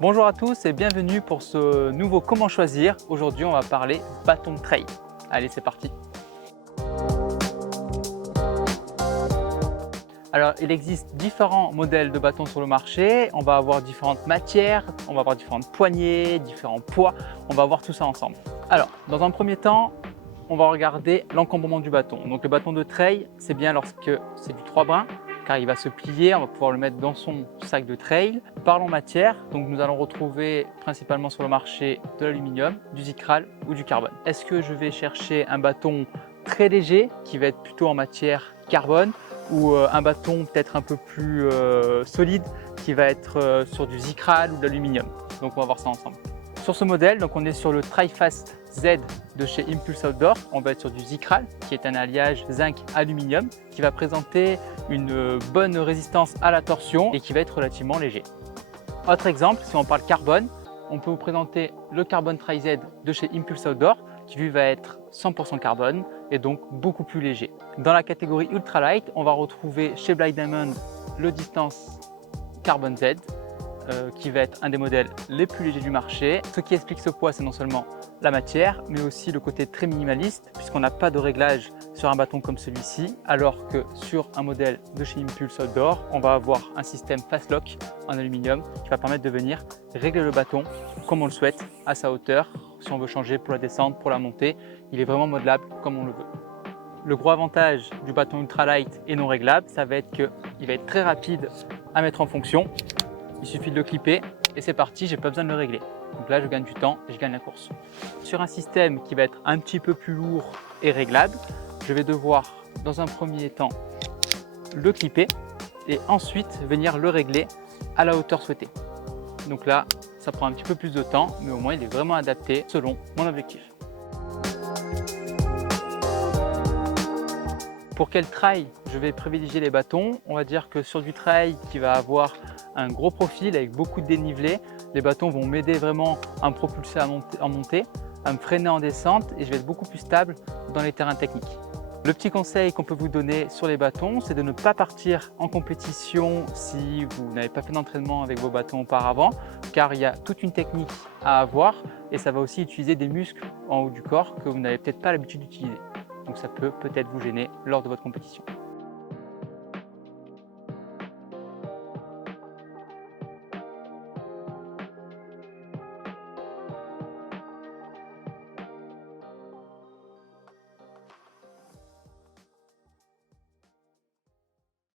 Bonjour à tous et bienvenue pour ce nouveau Comment choisir. Aujourd'hui, on va parler bâton de trail. Allez, c'est parti. Alors, il existe différents modèles de bâtons sur le marché. On va avoir différentes matières, on va avoir différentes poignées, différents poids. On va voir tout ça ensemble. Alors, dans un premier temps, on va regarder l'encombrement du bâton. Donc, le bâton de trail, c'est bien lorsque c'est du 3 brins, car il va se plier, on va pouvoir le mettre dans son sac de trail. Parlons matière, donc nous allons retrouver principalement sur le marché de l'aluminium, du Zicral ou du carbone. Est-ce que je vais chercher un bâton très léger qui va être plutôt en matière carbone ou un bâton peut-être un peu plus solide qui va être sur du Zicral ou de l'aluminium? Donc on va voir ça ensemble. Sur ce modèle, donc on est sur le TriFast Z de chez Impulse Outdoor. On va être sur du Zicral qui est un alliage zinc-aluminium qui va présenter une bonne résistance à la torsion et qui va être relativement léger. Autre exemple, si on parle carbone, on peut vous présenter le Carbone Tri-Z de chez Impulse Outdoor qui lui va être 100% carbone et donc beaucoup plus léger. Dans la catégorie ultralight, on va retrouver chez Black Diamond le Distance Carbon Z qui va être un des modèles les plus légers du marché. Ce qui explique ce poids, c'est non seulement la matière, mais aussi le côté très minimaliste, puisqu'on n'a pas de réglage sur un bâton comme celui-ci, alors que sur un modèle de chez Impulse Outdoor, on va avoir un système Fast Lock en aluminium qui va permettre de venir régler le bâton comme on le souhaite, à sa hauteur, si on veut changer pour la descente, pour la montée. Il est vraiment modelable comme on le veut. Le gros avantage du bâton ultralight et non réglable, ça va être qu'il va être très rapide à mettre en fonction. Il suffit de le clipper et c'est parti, j'ai pas besoin de le régler. Donc là, je gagne du temps et je gagne la course. Sur un système qui va être un petit peu plus lourd et réglable, je vais devoir dans un premier temps le clipper et ensuite venir le régler à la hauteur souhaitée. Donc là, ça prend un petit peu plus de temps, mais au moins il est vraiment adapté selon mon objectif. Pour quel trail je vais privilégier les bâtons? On va dire que sur du trail qui va avoir un gros profil avec beaucoup de dénivelé, les bâtons vont m'aider vraiment à me propulser en montée, à me freiner en descente et je vais être beaucoup plus stable dans les terrains techniques. Le petit conseil qu'on peut vous donner sur les bâtons, c'est de ne pas partir en compétition si vous n'avez pas fait d'entraînement avec vos bâtons auparavant, car il y a toute une technique à avoir et ça va aussi utiliser des muscles en haut du corps que vous n'avez peut-être pas l'habitude d'utiliser. Donc ça peut peut-être vous gêner lors de votre compétition.